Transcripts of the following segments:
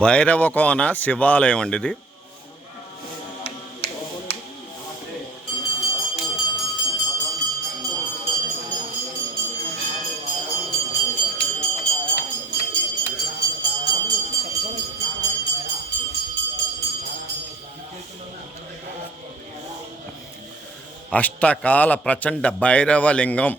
భైరవకోన శివాలయం అండి ఇది. అష్టకాల ప్రచండ భైరవలింగం.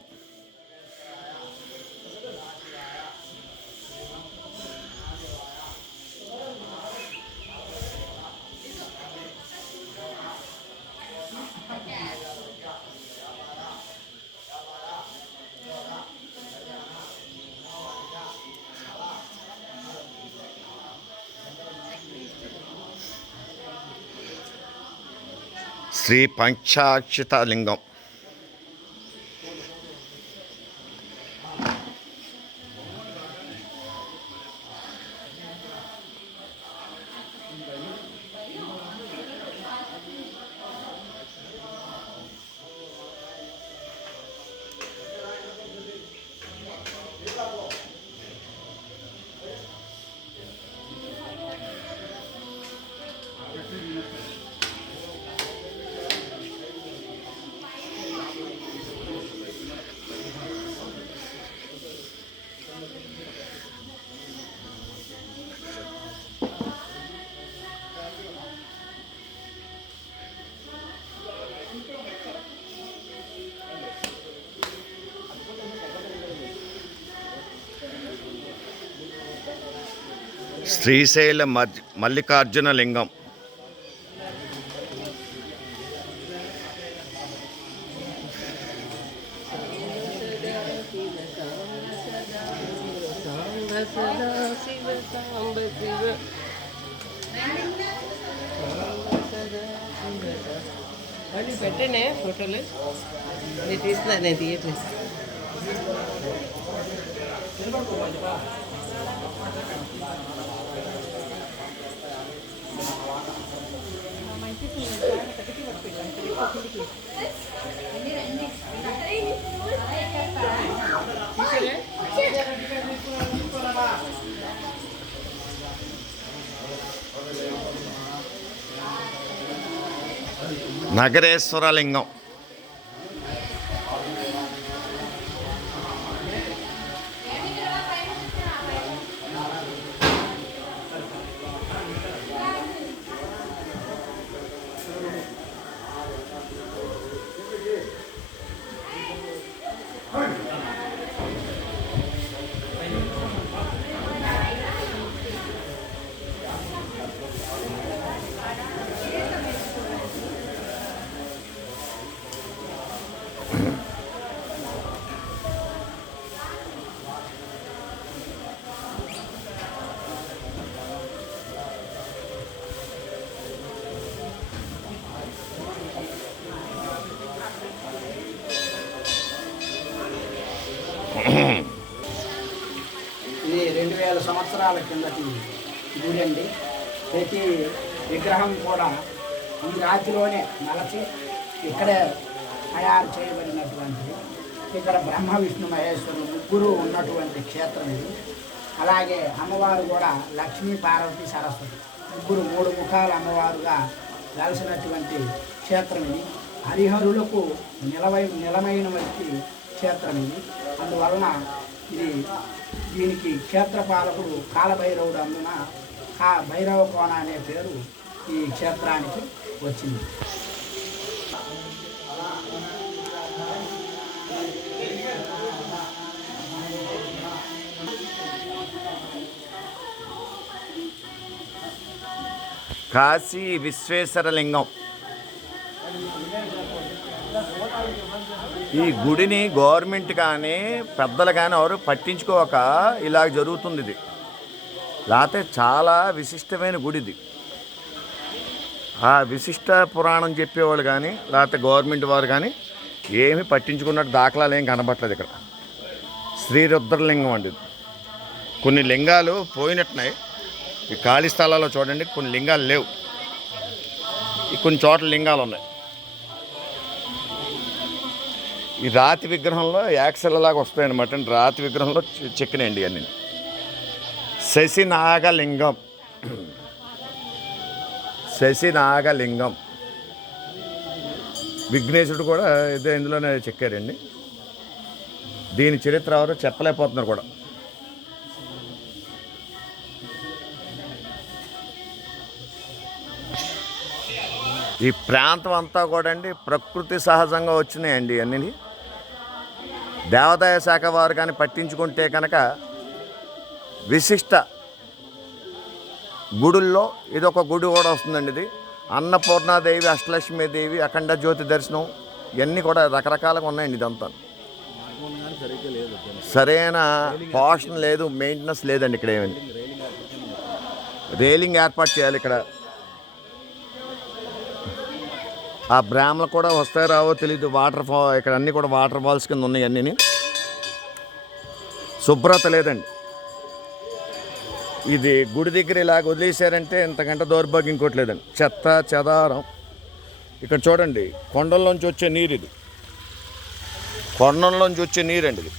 శ్రీ పంచాక్షిత లింగం. శ్రీశైల మల్లికార్జున లింగం. పెట్టనే ఫోటోలు నేను తీస్తున్నా, నేను తీయట్లేదు. నగరేశ్వరలింగం. ఇది 2000 సంవత్సరాల కిందటి గుడి అండి. ప్రతి విగ్రహం కూడా ఈ రాతిలోనే మలచి ఇక్కడే తయారు చేయబడినటువంటిది. ఇక్కడ బ్రహ్మ విష్ణు మహేశ్వరులు ముగ్గురు ఉన్నటువంటి క్షేత్రం ఇది. అలాగే అమ్మవారు కూడా లక్ష్మీ పార్వతి సరస్వతి ముగ్గురు 3 ముఖాల అమ్మవారుగా వెలసినటువంటి క్షేత్రం ఇది. హరిహరులకు నిలమైనటువంటి క్షేత్రం ఇది. అందువలన దీనికి క్షేత్రపాలకుడు కాలభైరవుడు అందున భైరవ కోన అనే పేరు ఈ క్షేత్రానికి వచ్చింది. కాశీ విశ్వేశ్వరలింగం. ఈ గుడిని గవర్నమెంట్ కానీ పెద్దలు కానీ ఎవరు పట్టించుకోక ఇలా జరుగుతుంది. ఇది లేకపోతే చాలా విశిష్టమైన గుడిది. ఆ విశిష్ట పురాణం చెప్పేవాళ్ళు కానీ లేకపోతే గవర్నమెంట్ వారు కానీ ఏమీ పట్టించుకున్నట్టు దాఖలాలు ఏం కనబట్టలేదు. ఇక్కడ శ్రీరుద్రలింగం అండి. కొన్ని లింగాలు పోయినట్టున్నాయి. ఈ ఖాళీ స్థలాల్లో చూడండి కొన్ని లింగాలు లేవు. కొన్ని చోట్ల లింగాలు ఉన్నాయి. ఈ రాతి విగ్రహంలో యాక్సెల్లాగా వస్తాయన్నమాట. రాతి విగ్రహంలో చెక్కినండి అన్నీ. శశినాగలింగం. శశినాగలింగం. విఘ్నేశుడు కూడా ఇదే ఇందులోనే చెక్కారండి. దీని చరిత్ర ఎవరో చెప్పలేకపోతున్నారు కూడా. ఈ ప్రాంతం అంతా కూడా అండి ప్రకృతి సహజంగా వచ్చినాయండి అన్నీ. దేవాదాయ శాఖ వారు కానీ పట్టించుకుంటే కనుక విశిష్ట గుడుల్లో ఇదొక గుడి కూడా వస్తుందండి. ఇది అన్నపూర్ణాదేవి, అష్టలక్ష్మీదేవి, అఖండ జ్యోతి దర్శనం ఇవన్నీ కూడా రకరకాలుగా ఉన్నాయండి. ఇదంతా సరైన పోషణ లేదు, మెయింటెనెన్స్ లేదండి. ఇక్కడ ఏమండి రైలింగ్ ఏర్పాటు చేయాలి. ఇక్కడ ఆ బ్రాహ్మణులు కూడా వస్తాయో రావో తెలియదు. వాటర్ ఫాల్ ఇక్కడ అన్నీ కూడా వాటర్ ఫాల్స్ కింద ఉన్నాయి. అన్నీ శుభ్రత లేదండి. ఇది గుడి దగ్గర ఇలాగ వదిలేశారంటే ఇంతకంటే దౌర్భాగ్యం ఇంకోటి లేదండి. చెత్త చెదారం. ఇక్కడ చూడండి, కొండల్లోంచి వచ్చే నీరు ఇది. కొండల్లోంచి వచ్చే నీరు అండి ఇది.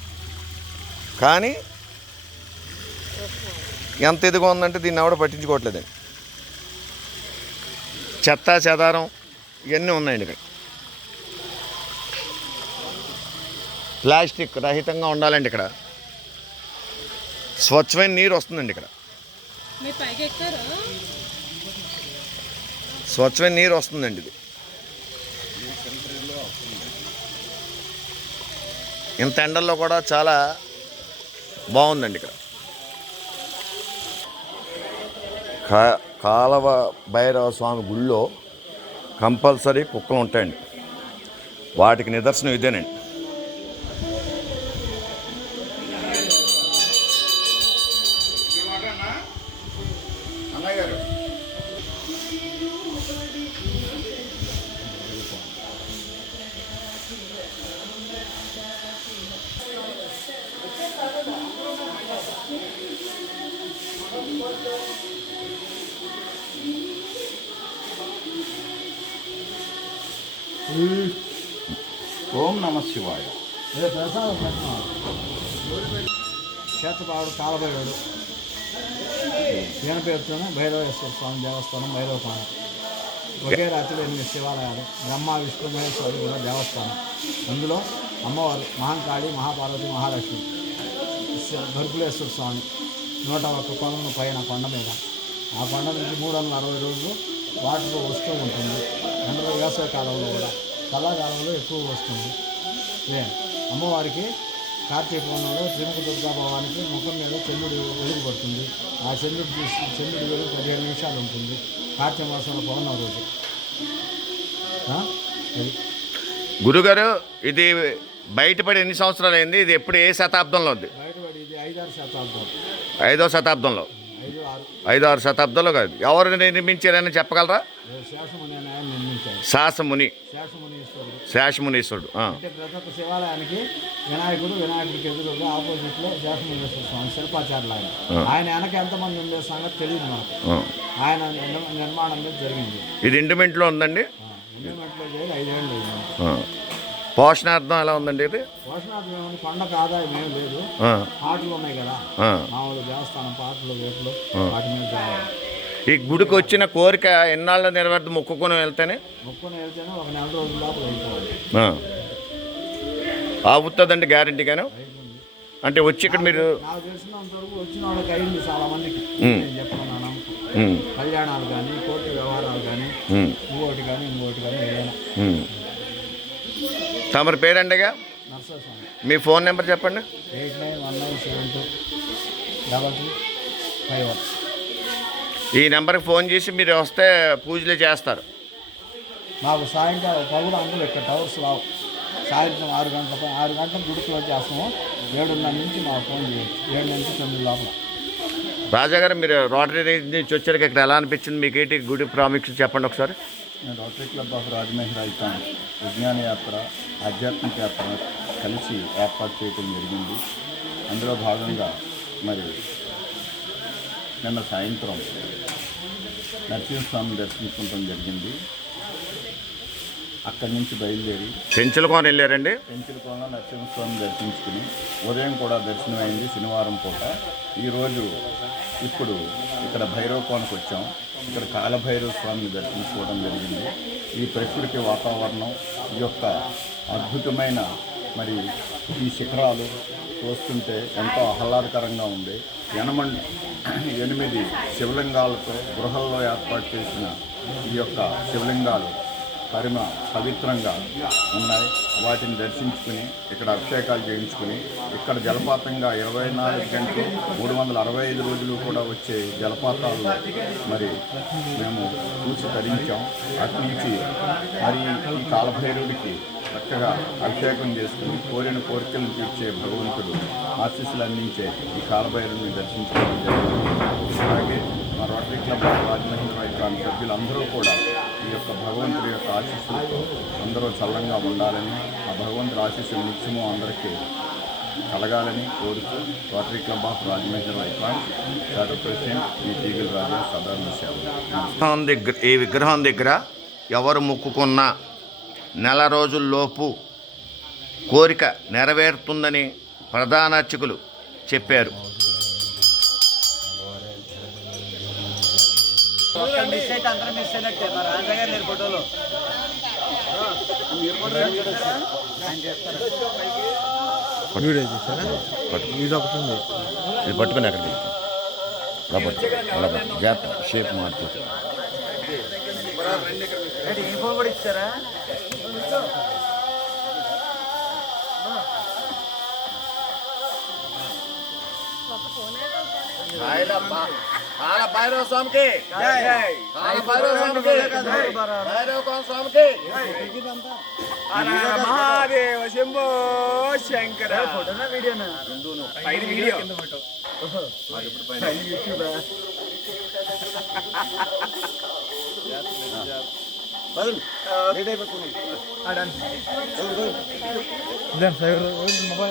కానీ ఎంత ఇదిగా ఉందంటే దీన్ని ఎవడ పట్టించుకోవట్లేదండి. చెత్త చెదారం ఇవన్నీ ఉన్నాయండి ఇక్కడ. ప్లాస్టిక్ రహితంగా ఉండాలండి. ఇక్కడ స్వచ్ఛమైన నీరు వస్తుందండి. ఇక్కడ స్వచ్ఛమైన నీరు వస్తుందండి. ఇది ఇంత ఎండల్లో కూడా చాలా బాగుందండి. ఇక్కడ కాలవ భైరవ స్వామి గుళ్ళో కంపల్సరీ కుక్కలు ఉంటాయండి. వాటికి నిదర్శనం ఇదేనండి. ఓం నమ శివాయ. క్షేత్రపాడు కాలభైరవుడు ఈయన పేరుతోనే భైరవేశ్వర స్వామి దేవస్థానం, భైరవపాలెం. ఒకే రాత్రిలో 8 శివాలయాలు, బ్రహ్మ విష్ణు మహేశ్వరుల దేవస్థానం. అందులో అమ్మవారు మహాకాళి, మహాపార్వతి, మహాలక్ష్మి, గర్భులేశ్వర స్వామి 101 కొండల పైన కొండ మీద. ఆ కొండ నుంచి 360 రోజులు వాటర్ వస్తూ ఉంటుంది. అందులో వేసవి కాలంలో కూడా, చల్లకాలంలో ఎక్కువ వస్తుంది. అమ్మవారికి కార్తీక పౌర్ణమిలో త్రిముఖ దుర్గా భవానికి ముఖం మీద చంద్రుడు వెలుగు పడుతుంది. ఆ చంద్రుడు వెలుగు 15 నిమిషాలు ఉంటుంది. కార్తీక మాసంలో పౌర్ణమి రోజు. అది గురుగారు, ఇది బయటపడి ఎన్ని శతాబ్దాలు అయింది? ఇది ఎప్పుడు ఏ శతాబ్దంలో ఉంది? బయటపడి ఇది 5-6 శతాబ్దం. 5వ శతాబ్దంలో, 5-6 శతాబ్దంలో కాదు. ఎవరు నిర్మించారని చెప్పగలరా? శేషముని అనే ఆయన నిర్మించారు. శాసముని, శేషమునీశ్వరుడు. శేషమునీశ్వరుడు. అంటే ప్రతి ఒక్క శివాలయానికి వినాయకుడికి ఎదురుగా ఆపోజిట్లో శేషమునీశ్వర స్వామి శిల్పాచారులు ఆయన వెనక ఎంతమంది ఉండే సంగతి తెలియదు మనకు. ఆయన నిర్మాణం మీద జరిగింది. ఇది ఇండిమెంట్లో ఉందండి. ఇండిమెంట్లో చేరి 5 ఏళ్ళు అయింది. పోషణార్థం ఎలా ఉందండి ఇది? పోషణార్థం ఏమని కొండకు ఆదాయం ఏం లేదు. పాటలు ఉన్నాయి కదా, మామూలు దేవస్థానం పాటలు, వేట్లు, వాటి మీద చేయాలి. ఈ గుడికి వచ్చిన కోరిక ఎన్నాళ్ళు నెరవేర్దు? మొక్కుకొని వెళ్తేనే ఒక నెల రోజుల లోపల అయిపోవాలి. అవుతుందండి గ్యారంటీగాను. అంటే వచ్చి ఇక్కడ మీరు నాకు తెలిసినంత వరకు వచ్చిన వాళ్ళకి అయింది చాలా మందికి. నేను చెప్తున్నాను నమ్మకం. కళ్యాణాలు కానీ, కోర్టు వ్యవహారాలు కానీ, ఇంకోటి కానీ ఏదైనా. తమరి పేరండిగా? నరసింహస్వామి. మీ ఫోన్ నెంబర్ చెప్పండి. 8919723351. ఈ నెంబర్కి ఫోన్ చేసి మీరు వస్తే పూజలు చేస్తారు. మాకు సాయంకాలం పౌరు అందరూ ఇక్కడ టవర్స్ రావు. సాయంత్రం 6 గంటల గుడికి వచ్చేస్తాము. 7:30 నుంచి మాకు ఫోన్ చేయొచ్చు. 7 నుంచి 9 లోపల. రాజాగారు, మీరు రోటరీ నుంచి వచ్చారు, ఇక్కడ ఎలా అనిపించింది? మీకు ఏంటి గుడి ప్రాముఖ్యత చెప్పండి ఒకసారి. నేను రోటరీ క్లబ్ ఆఫ్ రాజమహేంద్ర రైతాన్ విజ్ఞాన యాత్ర, ఆధ్యాత్మిక యాత్ర కలిసి ఏర్పాటు చేయడం జరిగింది. అందులో భాగంగా మరి నిన్న సాయంత్రం నరసింహస్వామిని దర్శించుకోవడం జరిగింది. అక్కడి నుంచి బయలుదేరి చెంచులకోన వెళ్ళారండి. పెంచులకోన నరసింహస్వామి దర్శించుకుని ఉదయం కూడా దర్శనం అయింది శనివారం పూట. ఈరోజు ఇప్పుడు ఇక్కడ భైరవకోనకు వచ్చాం. ఇక్కడ కాలభైరవ స్వామిని దర్శించుకోవడం జరిగింది. ఈ ప్రకృతి వాతావరణం, ఈ యొక్క అద్భుతమైన మరి ఈ శిఖరాలు చూస్తుంటే ఎంతో ఆహ్లాదకరంగా ఉంది. 8 శివలింగాలతో గృహల్లో ఏర్పాటు చేసిన ఈ యొక్క శివలింగాలు పవిత్రంగా ఉన్నాయి. వాటిని దర్శించుకుని ఇక్కడ అభిషేకాలు చేయించుకుని ఇక్కడ జలపాతంగా 24 గంటలు 365 రోజులు కూడా వచ్చే జలపాతాల్లో మరి మేము చూసి తరించాం. అటు నుంచి మరి ఈ కాలభైరవుడికి చక్కగా అభిషేకం చేసుకుని కోరిన కోరికలను తీర్చే భగవంతుడు ఆశీస్సులు అందించే ఈ కాలభైరవుని దర్శించుకోవడం జరిగింది. అలాగే మా రోటరీ క్లబ్ రాజమహేంద్ర ఇట్లాంటి సభ్యులందరూ కూడా ఈ యొక్క భగవంతుడి యొక్క ఆశీస్సులతో అందరూ చల్లంగా ఉండాలని, ఆ భగవంతుడి ఆశీస్సులు నిత్యము అందరికీ కలగాలని కోరుతూ రోటరీ క్లబ్ ఆఫ్ రాజమహేంద్ర ఇట్లాంటి శాటర్ ప్రెసిడెంట్ ఈ తీగల రాజా సాధారణ సేవ. ఈ విగ్రహం దగ్గర ఎవరు మొక్కుకున్నా నెల రోజుల్లోపు కోరిక నెరవేరుతుందని ప్రధాన అర్చకులు చెప్పారు. ఇది పట్టుకుని అక్కడికి అలా పట్టు జాగ్రత్త, షేప్ మారుతుంది. భైరవ స్వామికి మహాదేవ శంభో శంకర. Video mobile